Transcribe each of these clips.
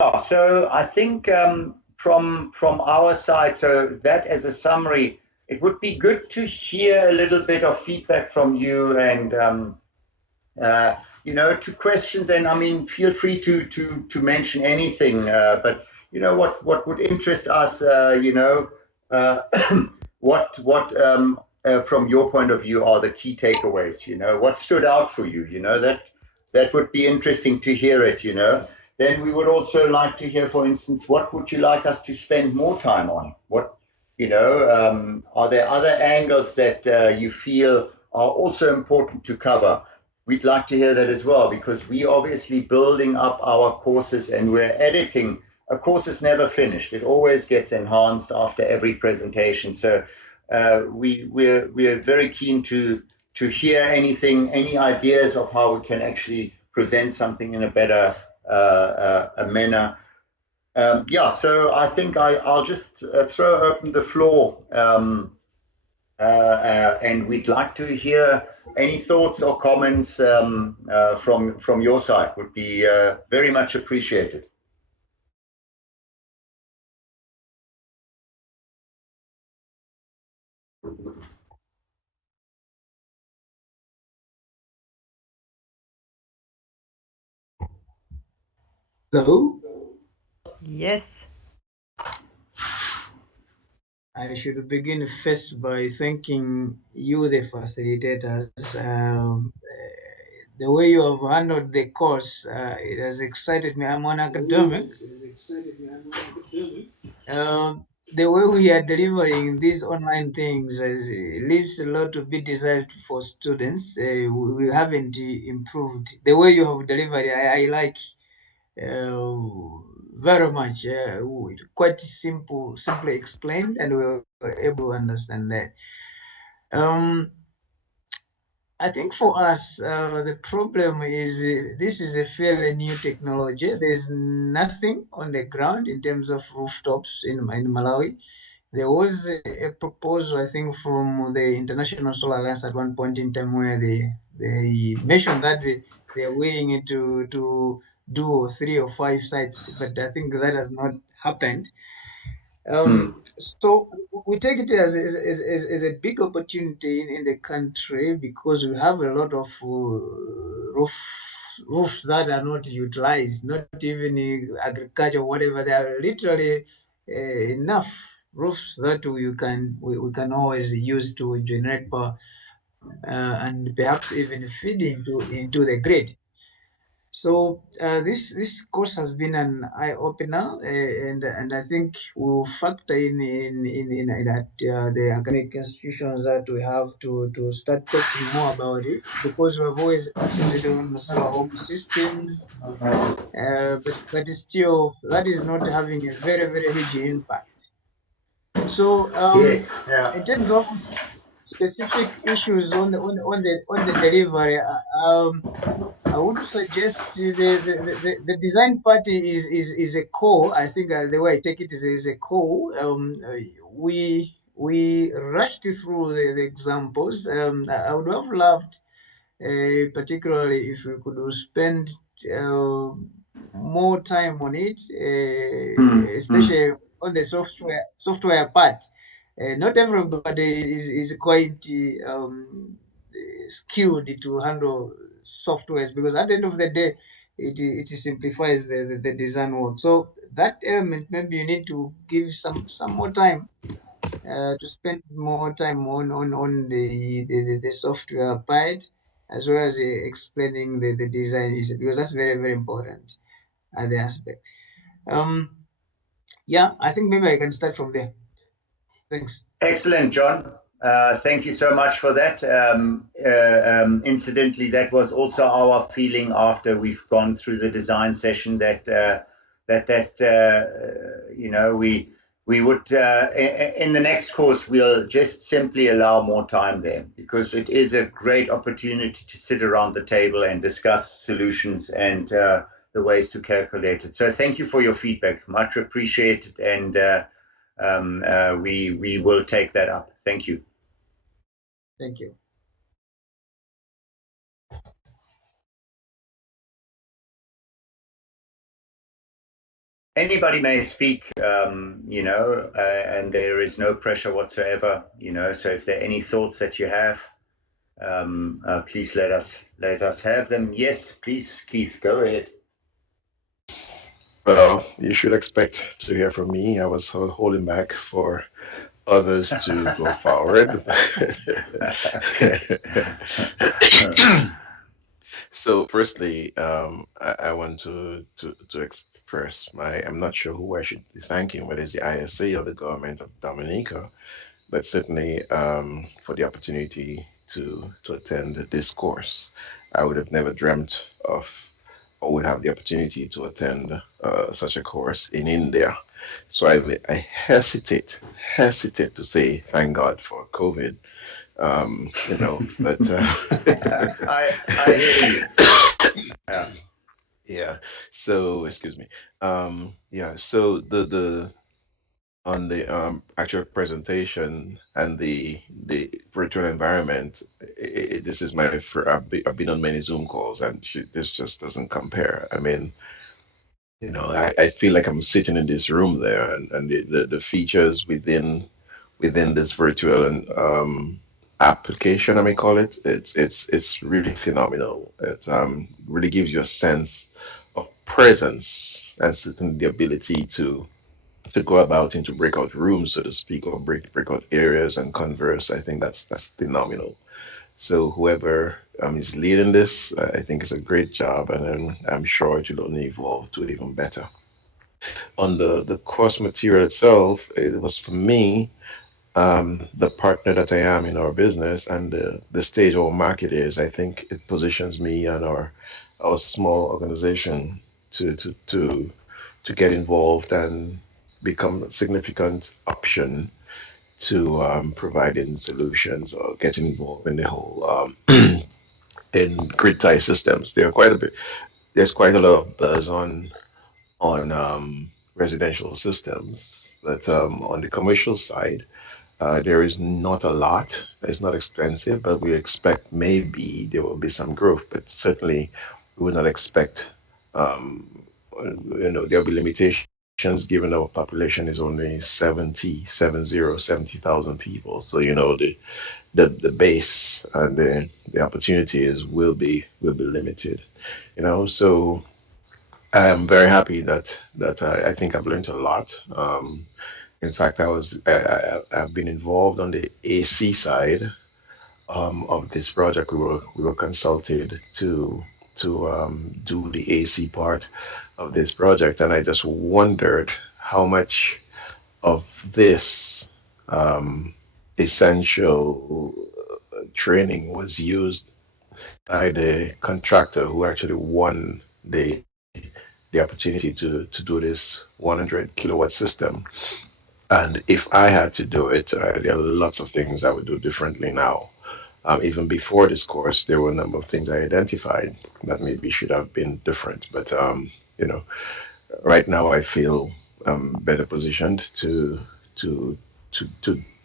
So I think from our side, so that as a summary, it would be good to hear a little bit of feedback from you and uh, to questions. And I mean, feel free to mention anything. But what would interest us, uh, what from your point of view are the key takeaways? What stood out for you? That would be interesting to hear it. Then we would also like to hear, for instance, what would you like us to spend more time on? Are there other angles that you feel are also important to cover? We'd like to hear that as well, because we obviously building up our courses and we're editing. A course is never finished. It always gets enhanced after every presentation. So we're very keen to hear any ideas of how we can actually present something in a better manner. Yeah, so I think I'll just throw open the floor, and we'd like to hear any thoughts or comments from your side. Would be very much appreciated. Hello. Yes. I should begin first by thanking you, the facilitators. The way you have handled the course, it has excited me. I'm an academic. The way we are delivering these online things leaves a lot to be desired for students. We haven't improved. The way you have delivered, I like very much. Quite simply explained, and we were able to understand that. Um, I think for us, the problem is this is a fairly new technology. There's nothing on the ground in terms of rooftops in Malawi. There was a proposal, I think, from the International Solar Alliance at one point in time where they mentioned that they are willing to do 3 or 5 sites, but I think that has not happened. Mm, So we take it as a big opportunity in the country because we have a lot of roofs that are not utilized, not even in agriculture, whatever. They are literally enough roofs that we can always use to generate power and perhaps even feed into the grid. So this course has been an eye opener, and I think we'll factor in that the academic institutions that we have to start talking more about it because we've always centered on the solar home systems, but still that is not having a very huge impact. So, yes. Yeah. in terms of specific issues on the delivery, I would suggest the design part is a core. I think the way I take it is a core. We rushed through the examples. I would have loved, particularly if we could spend uh, more time on it, Mm, mm, especially on the software part. Not everybody is quite skilled to handle softwares because at the end of the day, it simplifies the design work. So that element maybe you need to give some more time to spend more time on the software part as well as explaining the design is because that's very important at the aspect. Um, yeah, I think maybe I can start from there. Thanks. excellent, John. Thank you so much for that. Incidentally, that was also our feeling after we've gone through the design session that we would in the next course we'll just simply allow more time there because it is a great opportunity to sit around the table and discuss solutions and the ways to calculate it. So thank you for your feedback, much appreciated, and we will take that up. Thank you. Thank you. anybody may speak, and there is no pressure whatsoever, so if there are any thoughts that you have, please let us have them. Yes, please, Keith, go ahead. Well, you should expect to hear from me. I was holding back for others to go forward. So, firstly, I want to express I'm not sure who I should be thanking, whether it's the ISA or the government of Dominica, but certainly for the opportunity to attend this course. I would have never dreamt of or would have the opportunity to attend such a course in India. So I hesitate to say thank God for COVID, but I hear you. Yeah. yeah. So excuse me. Yeah. So the on the actual presentation and the virtual environment, this is my first, I've been on many Zoom calls and this just doesn't compare. I mean, I feel like I'm sitting in this room there, and the features within this virtual and application, I may call it, it's really phenomenal. It really gives you a sense of presence and certainly the ability to go about into breakout rooms, so to speak, or breakout areas and converse. I think that's phenomenal. So whoever is leading this, I think is a great job, and I'm sure it will only evolve to even better. On the course material itself, it was for me the partner that I am in our business and the stage our market is. I think it positions me and our small organization to get involved and become a significant option to providing solutions or getting involved in the whole in grid tie systems. There's quite a lot of buzz on residential systems, but on the commercial side, there is not a lot. It's not expensive, but we expect maybe there will be some growth, but certainly we would not expect, um, there'll be limitations given our population is only 70,000 people. So, the base and the opportunities will be limited, so I'm very happy that I think I've learned a lot. In fact, I've been involved on the AC side of this project. We were consulted to do the AC part of this project, and I just wondered how much of this um, essential training was used by the contractor who actually won the opportunity to do this 100 kilowatt system. And if I had to do it, there are lots of things I would do differently now. Even before this course, there were a number of things I identified that maybe should have been different. But you know, right now I feel better positioned to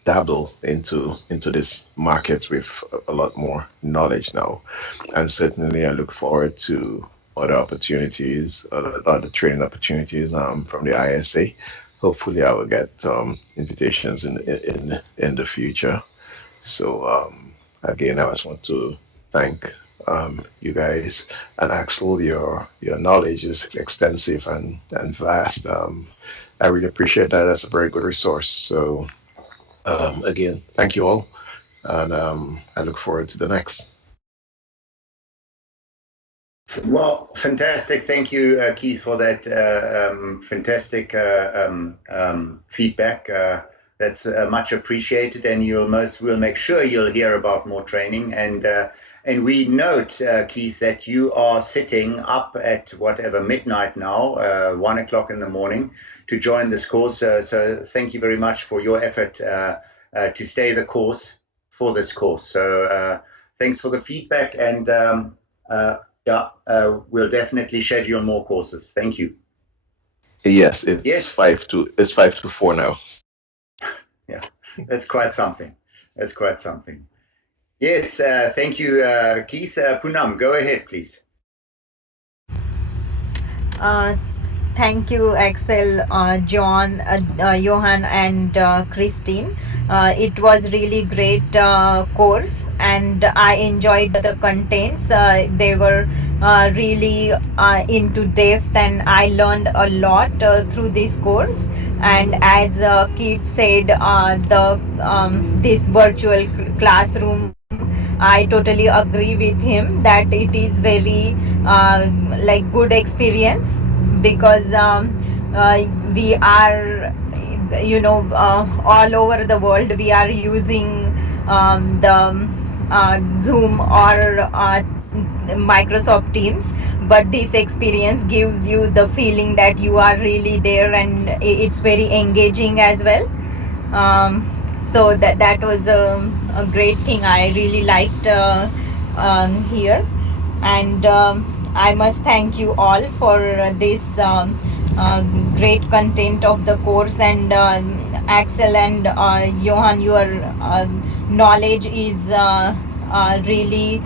dabble into this market with a lot more knowledge now, and certainly I look forward to other opportunities, other training opportunities from the ISA. Hopefully, I will get invitations in the future. So again, I just want to thank you guys, and Axel. Your knowledge is extensive and vast. I really appreciate that. That's a very good resource. So again, thank you all, and I look forward to the next. Well, fantastic. Thank you, Keith, for that fantastic feedback. That's much appreciated, and we'll make sure you'll hear about more training. And we note, Keith, that you are sitting up at whatever midnight now, 1 o'clock in the morning, to join this course. So thank you very much for your effort to stay the course for this course. So thanks for the feedback, and yeah, we'll definitely schedule more courses. Thank you. Yes, it's 5 to 4 now. Yeah, that's quite something. That's quite something. Yes, thank you, Keith. Poonam, go ahead, please. thank you, Axel, John, Johan, and Christine. It was really great course, and I enjoyed the contents. They were really into depth, and I learned a lot through this course. And as Keith said, the this virtual classroom, I totally agree with him that it is very like good experience, because we are, all over the world we are using the Zoom or Microsoft Teams, but this experience gives you the feeling that you are really there, and it's very engaging as well. So that was a great thing. I really liked here, and I must thank you all for this great content of the course. And Axel and Johan, your knowledge is really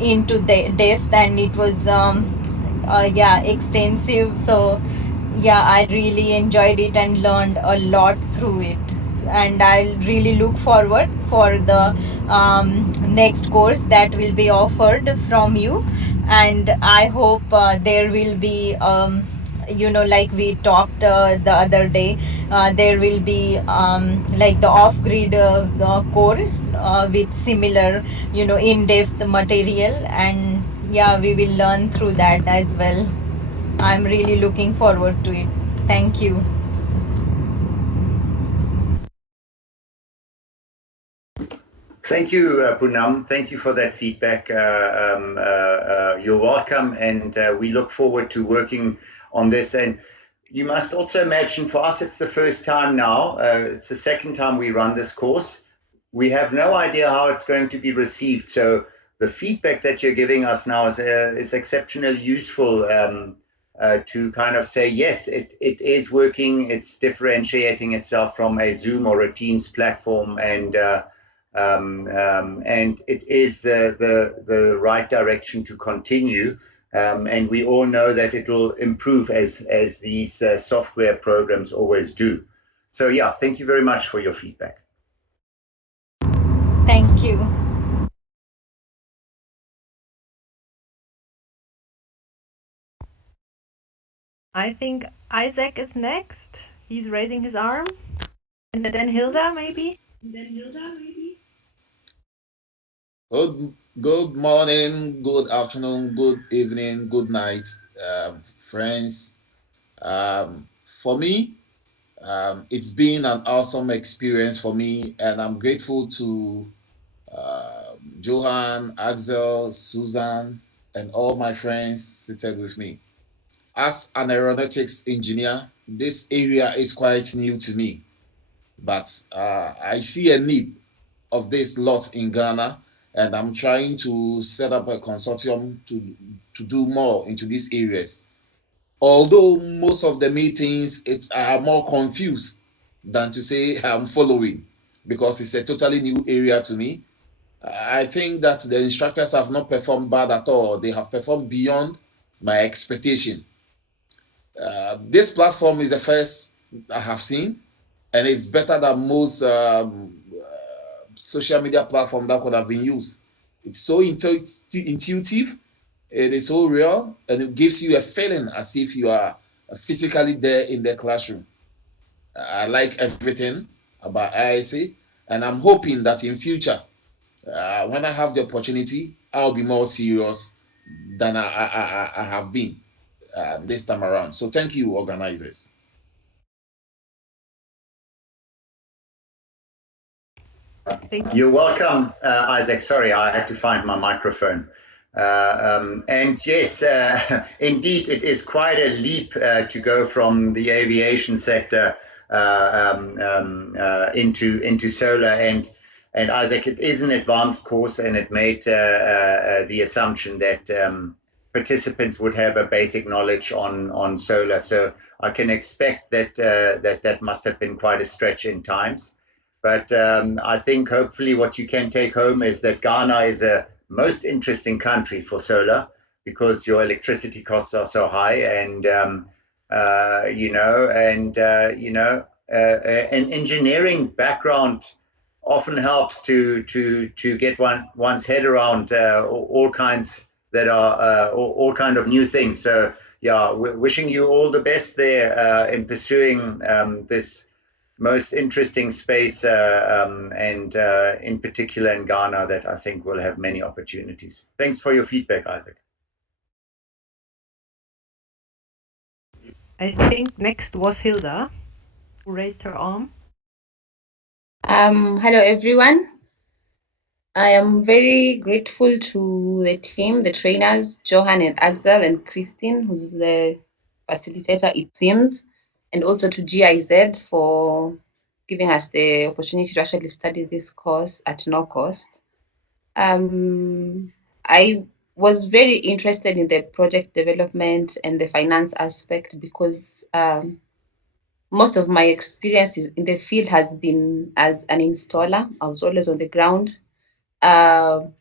into the depth, and it was yeah, extensive. So yeah, I really enjoyed it and learned a lot through it. And I really look forward for the next course that will be offered from you. And I hope there will be, like we talked the other day, there will be like the off-grid course with similar, in-depth material. And yeah, we will learn through that as well. I'm really looking forward to it. Thank you. Thank you, Poonam. Thank you for that feedback. You're welcome, and we look forward to working on this. And you must also imagine, for us, it's the first time now. It's the second time we run this course. We have no idea how it's going to be received. So the feedback that you're giving us now is exceptionally useful to kind of say, yes, it is working. It's differentiating itself from a Zoom or a Teams platform, and it is the right direction to continue. And we all know that it will improve as these software programs always do. So yeah, thank you very much for your feedback. Thank you. I think Isaac is next. He's raising his arm. And then Hilda, maybe? Good morning, good afternoon, good evening, good night, friends. For me, it's been an awesome experience for me, and I'm grateful to Johan, Axel, Susan, and all my friends seated with me. As an aeronautics engineer, this area is quite new to me, but I see a need of this lot in Ghana, and I'm trying to set up a consortium to do more into these areas. Although most of the meetings are more confused than to say I'm following, because it's a totally new area to me. I think that the instructors have not performed bad at all. They have performed beyond my expectation. This platform is the first I have seen, and it's better than most social media platform that could have been used. It's so intuitive, it is so real, and it gives you a feeling as if you are physically there in the classroom. I like everything about IISA, and I'm hoping that in future, when I have the opportunity, I'll be more serious than I have been this time around. So thank you, organizers. You're welcome, Isaac. Sorry, I had to find my microphone. And yes, indeed, it is quite a leap to go from the aviation sector into solar. And Isaac, it is an advanced course, and it made the assumption that participants would have a basic knowledge on solar. So I can expect that that must have been quite a stretch in times. But I think hopefully what you can take home is that Ghana is a most interesting country for solar, because your electricity costs are so high, and an engineering background often helps to get one's head around all kinds that are all kind of new things. So yeah, wishing you all the best there in pursuing this most interesting space, and in particular in Ghana, that I think will have many opportunities. Thanks for your feedback, Isaac. I think next was Hilda, who raised her arm. Hello, everyone. I am very grateful to the team, the trainers, Johan and Axel and Christine, who's the facilitator, it seems, and also to GIZ for giving us the opportunity to actually study this course at no cost. I was very interested in the project development and the finance aspect because most of my experiences in the field has been as an installer. I was always on the ground. And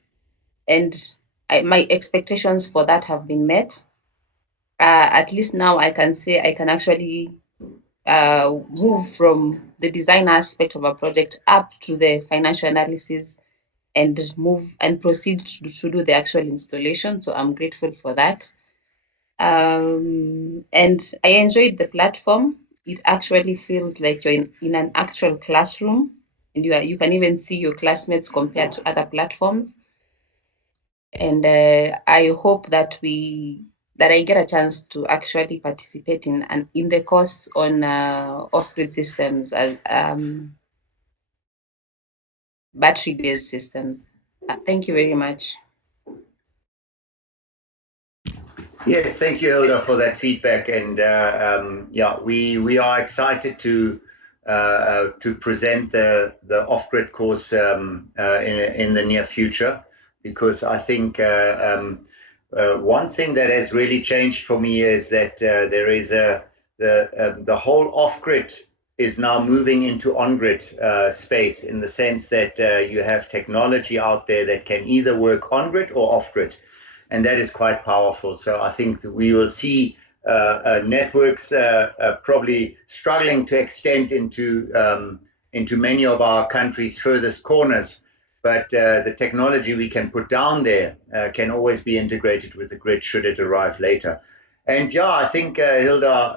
my expectations for that have been met. At least now I can say I can actually move from the design aspect of a project up to the financial analysis and move and proceed to do the actual installation. So I'm grateful for that. And I enjoyed the platform. It actually feels like you're in an actual classroom, and you can even see your classmates compared to other platforms. And I hope that I get a chance to actually participate in the course on off-grid systems, battery-based systems. Thank you very much. Yes, thank you, Hilda, for that feedback. And yeah, we are excited to present the off-grid course in the near future, because I think one thing that has really changed for me is that there is the whole off-grid is now moving into on-grid space, in the sense that you have technology out there that can either work on-grid or off-grid. And that is quite powerful. So I think that we will see networks probably struggling to extend into many of our country's furthest corners. But the technology we can put down there can always be integrated with the grid should it arrive later. And yeah, I think, Hilda,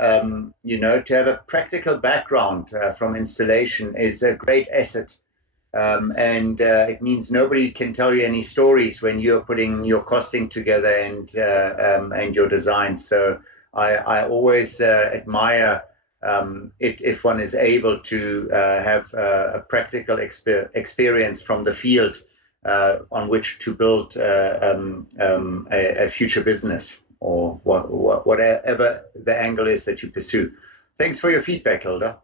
to have a practical background from installation is a great asset. And it means nobody can tell you any stories when you're putting your costing together and your design. So I always admire it if one is able to have a practical experience from the field on which to build a future business, or whatever the angle is that you pursue. Thanks for your feedback, Hilda.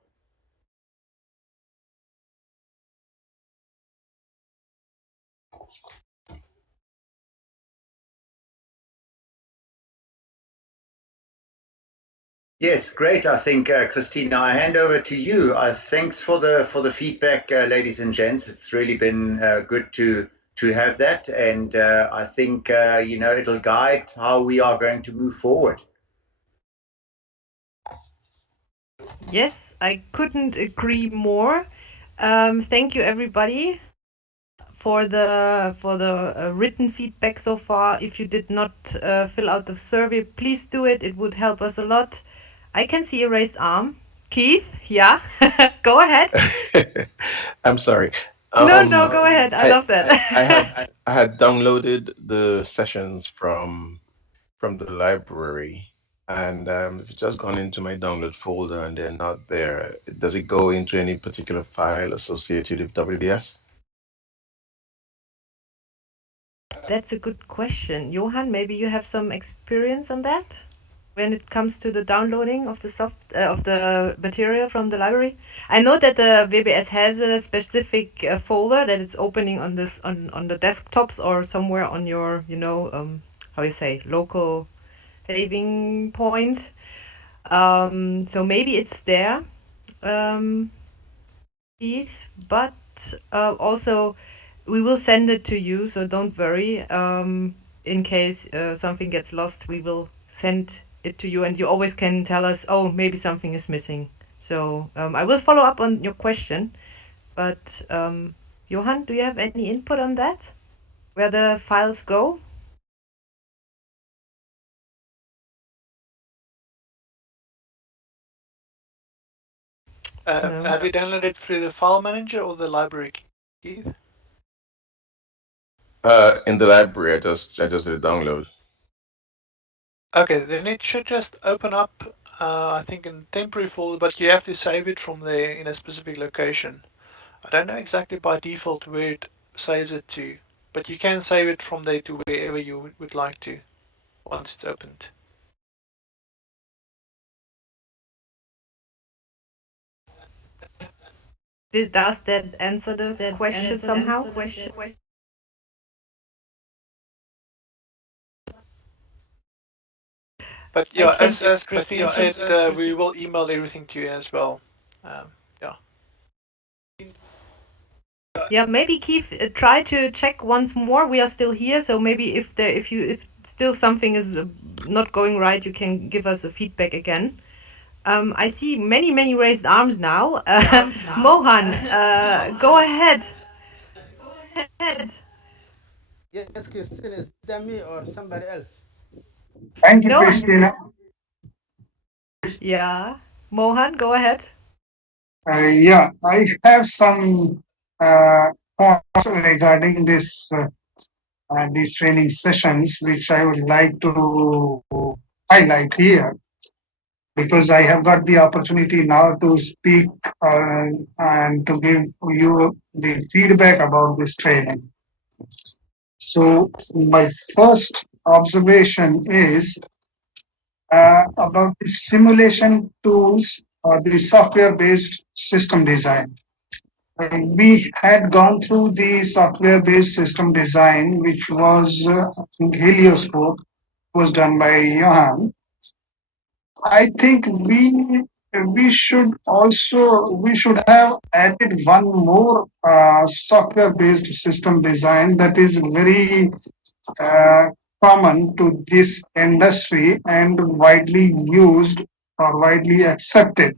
Yes, great. I think, Christina, I hand over to you. Thanks for the feedback, ladies and gents. It's really been good to have that, and I think it'll guide how we are going to move forward. Yes, I couldn't agree more. Thank you, everybody, for the written feedback so far. If you did not fill out the survey, please do it. It would help us a lot. I can see a raised arm. Keith, yeah, go ahead. I'm sorry. No, go ahead. I love that. I had downloaded the sessions from the library, and if it's just gone into my download folder and they're not there, does it go into any particular file associated with WBS? That's a good question. Johan, maybe you have some experience on that when it comes to the downloading of the material from the library. I know that the WBS has a specific folder that it's opening on this on the desktops or somewhere on your how you say, local saving point. So maybe it's there, Keith, but also we will send it to you, so don't worry. In case something gets lost, we will send it to you, and you always can tell us, oh, maybe something is missing. So I will follow up on your question, but Johan, do you have any input on that? Where the files go? No. Have you downloaded through the file manager or the library, Keith? In the library, I just did a download. Okay, then it should just open up, I think, in temporary folder, but you have to save it from there in a specific location. I don't know exactly by default where it saves it to, but you can save it from there to wherever you would like to once it's opened. Does that answer the question somehow? But yeah, as Christine said, we will email everything to you as well. Yeah, maybe Keith, try to check once more. We are still here, so maybe if still something is not going right, you can give us a feedback again. I see many raised arms now. Mohan, go ahead. Yes, Christine, is that me or somebody else? Thank you, No. Christina. Yeah, Mohan, go ahead. Yeah, I have some thoughts regarding this these training sessions, which I would like to highlight here, because I have got the opportunity now to speak and to give you the feedback about this training. So my first observation is about the simulation tools or the software-based system design. We had gone through the software-based system design, which was I think Helioscope, was done by Johan. I think we should have added one more software-based system design that is very common to this industry and widely used or widely accepted.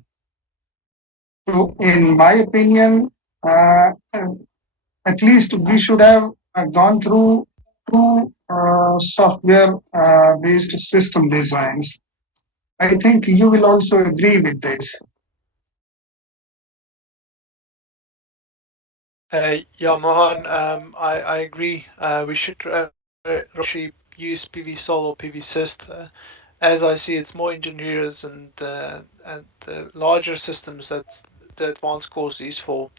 So, in my opinion, at least we should have gone through two software-based system designs. I think you will also agree with this. Yeah, Mohan, I agree. We should actually use PVSol or PVSys. As I see, it's more engineers and larger systems that the advanced course is for.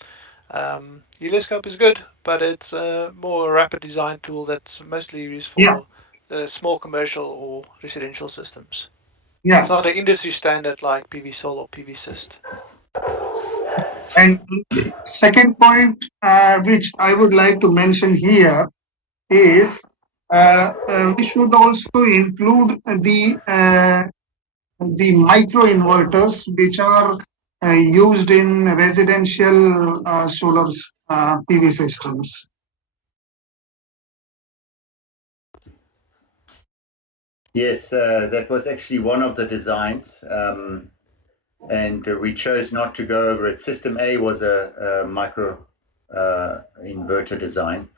Helioscope is good, but it's more a rapid design tool that's mostly used for small commercial or residential systems. Yeah. It's not an industry standard like PVSol or PVSys. And second point, which I would like to mention here, is we should also include the microinverters, which are used in residential solar PV systems. Yes, that was actually one of the designs, and we chose not to go over it. System A was a micro inverter design.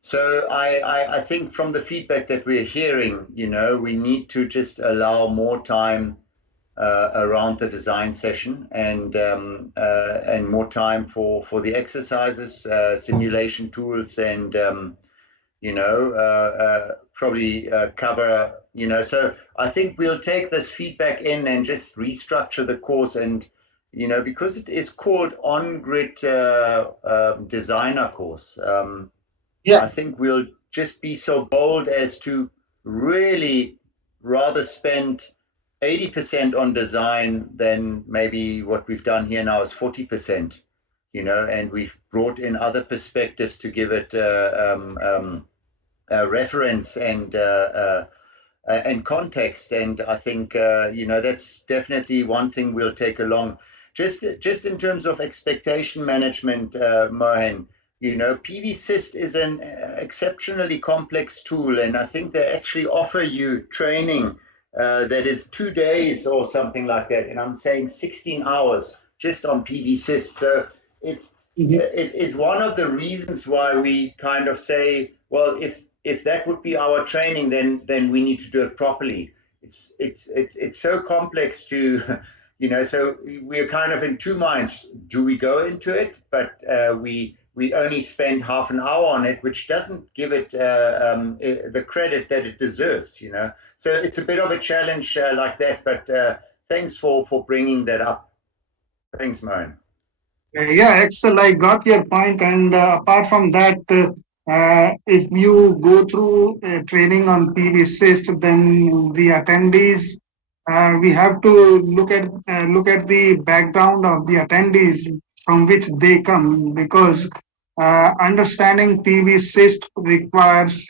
So I think from the feedback that we're hearing, we need to just allow more time around the design session and more time for the exercises, simulation tools, and probably cover. So I think we'll take this feedback in and just restructure the course, and because it is called On-Grid Designer course. I think we'll just be so bold as to really rather spend 80% on design than maybe what we've done here now is 40%, and we've brought in other perspectives to give it reference and context. And I think, that's definitely one thing we'll take along. Just in terms of expectation management, Mohan, PVSys is an exceptionally complex tool, and I think they actually offer you training that is 2 days or something like that, and I'm saying 16 hours just on PV-Syst. So it is one of the reasons why we kind of say, well, if that would be our training, then we need to do it properly. It's so complex to, you know, so we're kind of in two minds. Do we go into it? But we only spend half an hour on it, which doesn't give it the credit that it deserves, you know. So it's a bit of a challenge like that, but thanks for bringing that up. Thanks, Mohan. Yeah, Excel, I got your point. And apart from that, if you go through training on PV-Syst, then the attendees, we have to look at the background of the attendees from which they come, because understanding PV-Syst requires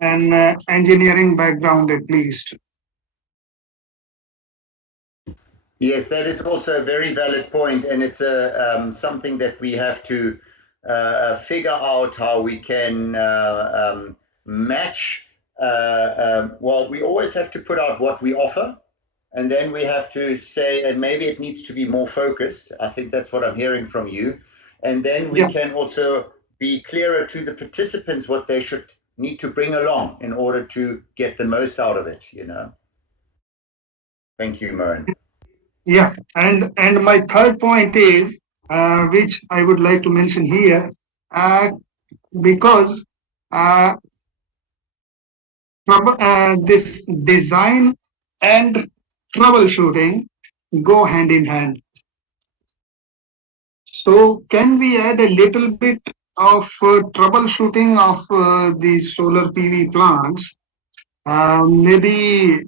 an engineering background at least. Yes, that is also a very valid point, and it's something that we have to figure out how we can match. Well, we always have to put out what we offer, and then we have to say, and maybe it needs to be more focused. I think that's what I'm hearing from you. And then we can also be clearer to the participants what they should need to bring along in order to get the most out of it, you know. Thank you, Mohan. Yeah, and my third point is, which I would like to mention here, because this design and troubleshooting go hand in hand. So can we add a little bit of troubleshooting of the solar PV plants? Maybe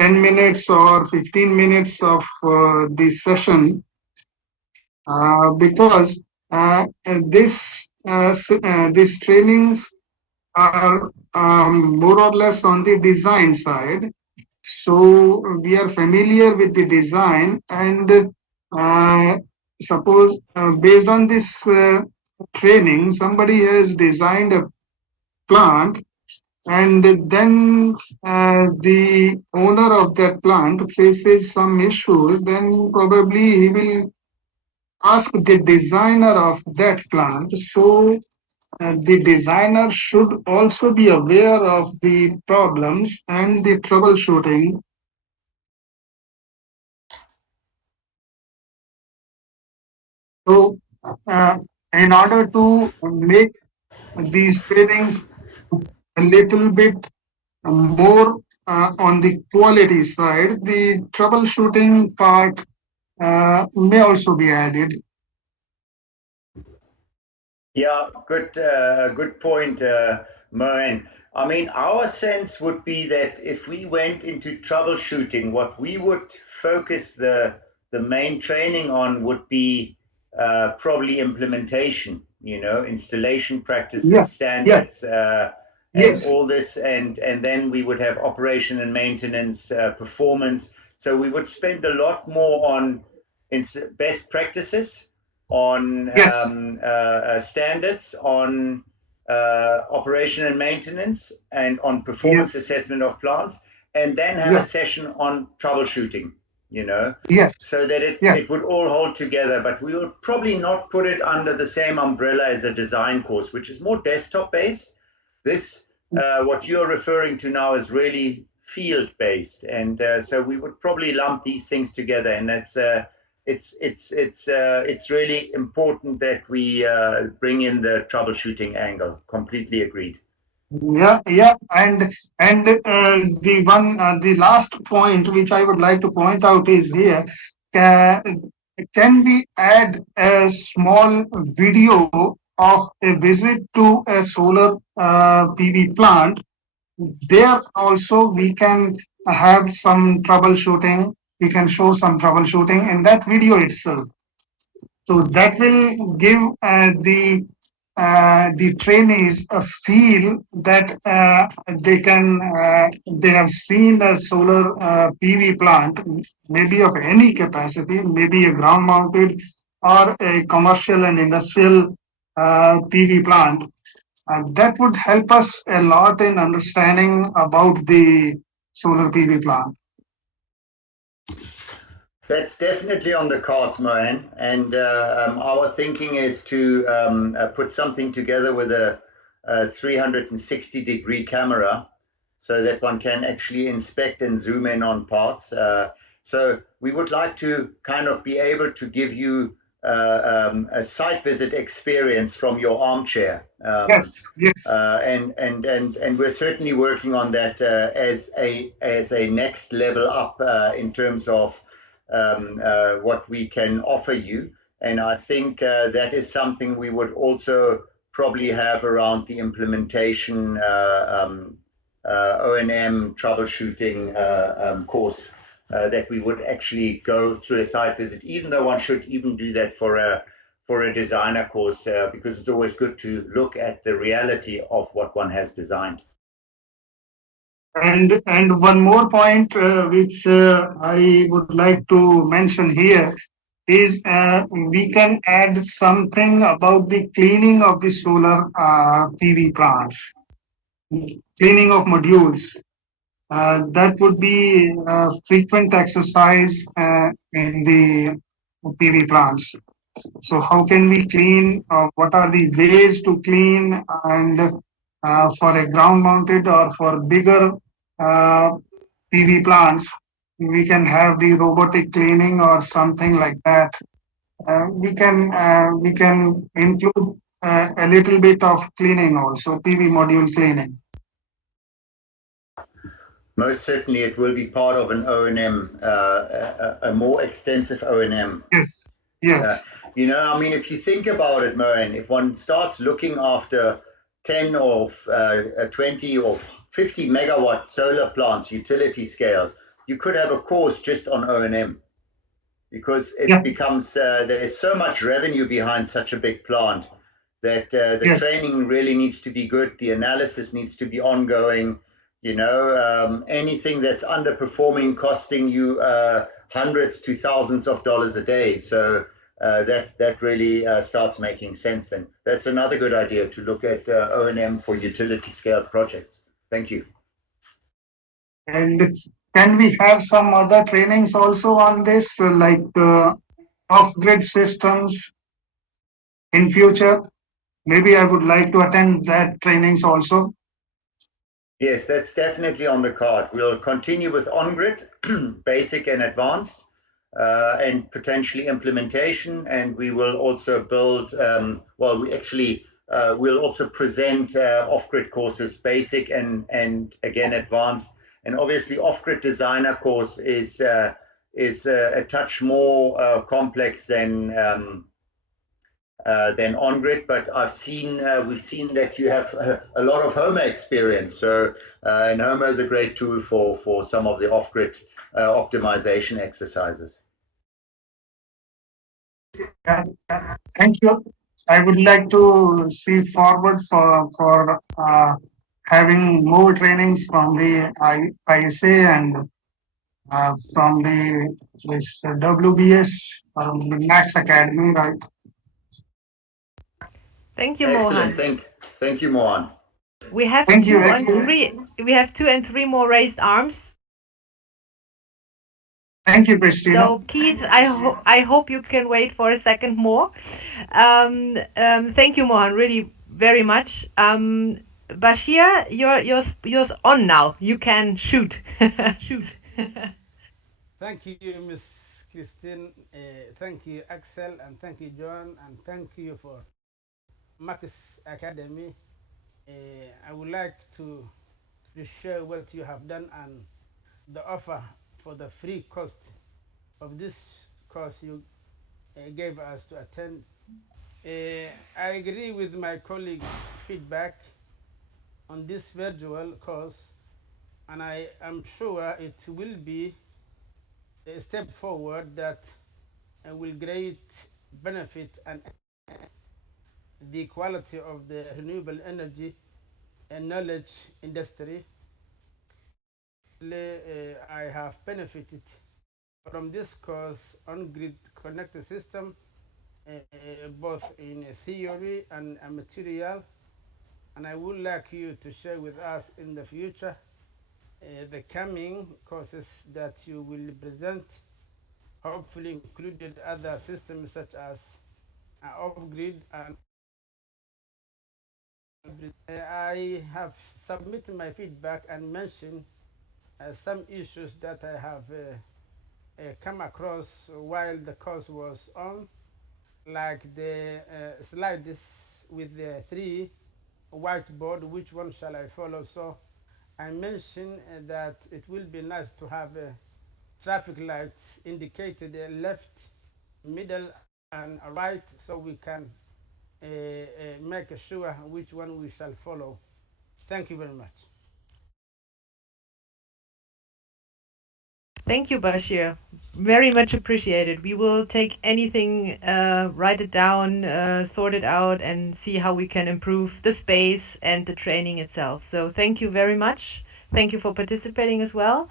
10 minutes or 15 minutes of the session, because these trainings are more or less on the design side. So we are familiar with the design, and suppose based on this training, somebody has designed a plant, and then the owner of that plant faces some issues, then probably he will ask the designer of that plant. So the designer should also be aware of the problems and the troubleshooting. So in order to make these trainings a little bit more on the quality side, the troubleshooting part may also be added. Yeah, good point, Mohan. I mean, our sense would be that if we went into troubleshooting, what we would focus the main training on would be probably implementation, you know, installation practices, standards, and all this, and then we would have operation and maintenance, performance. So we would spend a lot more on best practices, on standards, on operation and maintenance, and on performance assessment of plants, and then have a session on troubleshooting, you know, so that it would all hold together. But we will probably not put it under the same umbrella as a design course, which is more desktop based. This, what you're referring to now, is really field based, and so we would probably lump these things together, and that's it's really important that we bring in the troubleshooting angle. Completely agreed. And the last point which I would like to point out is here: can we add a small video of a visit to a solar PV plant? There also we can have some troubleshooting. We can show some troubleshooting in that video itself. So that will give the trainees a feel that they have seen a solar PV plant, maybe of any capacity, maybe a ground mounted or a commercial and industrial PV plant. That would help us a lot in understanding about the solar PV plant. That's definitely on the cards, Mohan. And our thinking is to put something together with a 360-degree camera so that one can actually inspect and zoom in on parts. So we would like to kind of be able to give you a site visit experience from your armchair. Yes. And we're certainly working on that as a next level up in terms of what we can offer you. And I think that is something we would also probably have around the implementation O&M troubleshooting course that we would actually go through a site visit, even though one should even do that for a designer course, because it's always good to look at the reality of what one has designed. And one more point which I would like to mention here is we can add something about the cleaning of the solar PV plants, cleaning of modules. That would be a frequent exercise in the PV plants. So how can we clean? What are the ways to clean? And for a ground mounted or for bigger PV plants, we can have the robotic cleaning or something like that. We can include a little bit of cleaning also, PV module cleaning. Most certainly, it will be part of an O&M, a more extensive O&M. Yes. I mean, if you think about it, Mohan, if one starts looking after 10 or 20 or 50 megawatt solar plants, utility scale, you could have a course just on O&M, because it becomes, there's so much revenue behind such a big plant that the training really needs to be good. The analysis needs to be ongoing. Anything that's underperforming, costing you hundreds to thousands of dollars a day. So that really starts making sense then. That's another good idea, to look at O&M for utility scale projects. Thank you. And can we have some other trainings also on this, like off-grid systems in future? Maybe I would like to attend that trainings also. Yes, that's definitely on the card. We'll continue with on-grid, basic and advanced, and potentially implementation. And we will also build, we'll also present off-grid courses, basic and again, advanced. And obviously off-grid designer course is a touch more complex than on-grid, but we've seen that you have a lot of HOMA experience. So, and HOMA is a great tool for some of the off-grid optimization exercises. Thank you. I would like to see forward for having more trainings from the ISA and from this WBS, the Max Academy, right? Thank you, Excellent. Mohan. Thank you, Mohan. We have two and three more raised arms. Thank you, Christina. So Keith, I hope you can wait for a second more. Thank you, Mohan, really very much. Bashir, yours on now. You can shoot. Shoot. Thank you, Miss Christine. Thank you, Axel, and thank you, John, and thank you for Max Academy. I would like to share what you have done and the offer for the free cost of this course you gave us to attend. I agree with my colleagues' feedback on this virtual course, and I am sure it will be a step forward that will great benefit and the quality of the renewable energy and knowledge industry. I have benefited from this course on grid connected system, both in theory and material. and I would like you to share with us in the future the coming courses that you will present, hopefully included other systems such as off-grid and I have submitted my feedback and mentioned some issues that I have come across while the course was on, like the slides with the 3 whiteboard. Which one shall I follow? So I mentioned that it will be nice to have traffic lights indicated left, middle, and right, so we can make sure which one we shall follow. Thank you very much. Thank you, Bashir. Very much appreciated. We will take anything, write it down, sort it out, and see how we can improve the space and the training itself. So thank you very much. Thank you for participating as well.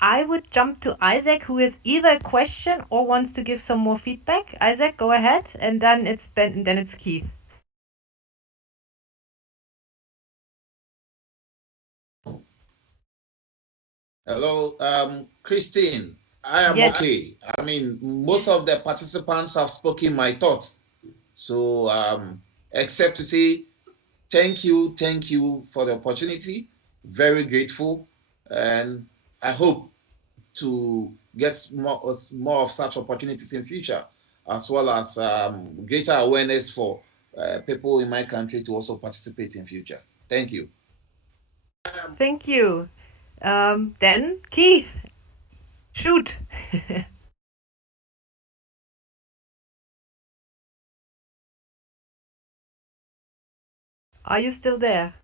I would jump to Isaac, who has either a question or wants to give some more feedback. Isaac, go ahead, and then it's Ben, and then it's Keith. Hello, Christine. I am Yes. okay. I mean, most of the participants have spoken my thoughts. So, except to say thank you for the opportunity. Very grateful, and I hope to get more of such opportunities in future, as well as greater awareness for people in my country to also participate in future. Thank you. Thank you. Then Keith, shoot. Are you still there?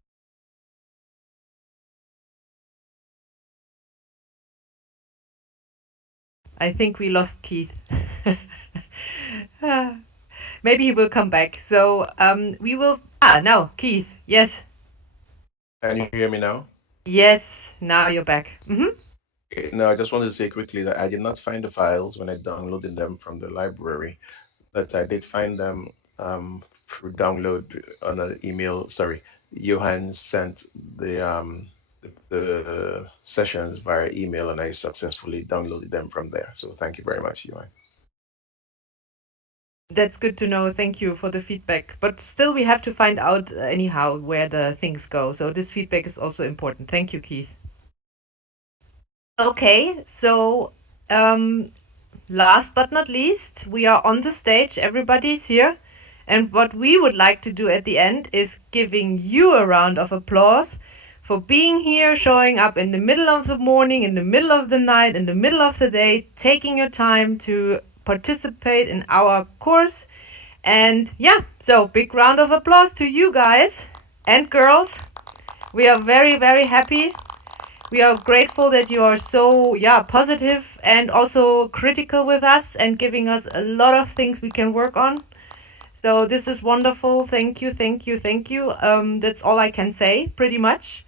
I think we lost Keith. Maybe he will come back. So we will. Now Keith. Yes. Can you hear me now? Yes. Now you're back. No, I just wanted to say quickly that I did not find the files when I downloaded them from the library, but I did find them through download on an email. Sorry, Johan sent the sessions via email, and I successfully downloaded them from there. So thank you very much, Johan. That's good to know. Thank you for the feedback. But still, we have to find out anyhow where the things go. So this feedback is also important. Thank you, Keith. Okay, so last but not least, we are on the stage. Everybody's here. And what we would like to do at the end is giving you a round of applause for being here, showing up in the middle of the morning, in the middle of the night, in the middle of the day, taking your time to participate in our course. And yeah, so big round of applause to you guys and girls. We are very, very happy. We are grateful that you are so positive and also critical with us and giving us a lot of things we can work on. So this is wonderful. Thank you, thank you, thank you. That's all I can say, pretty much.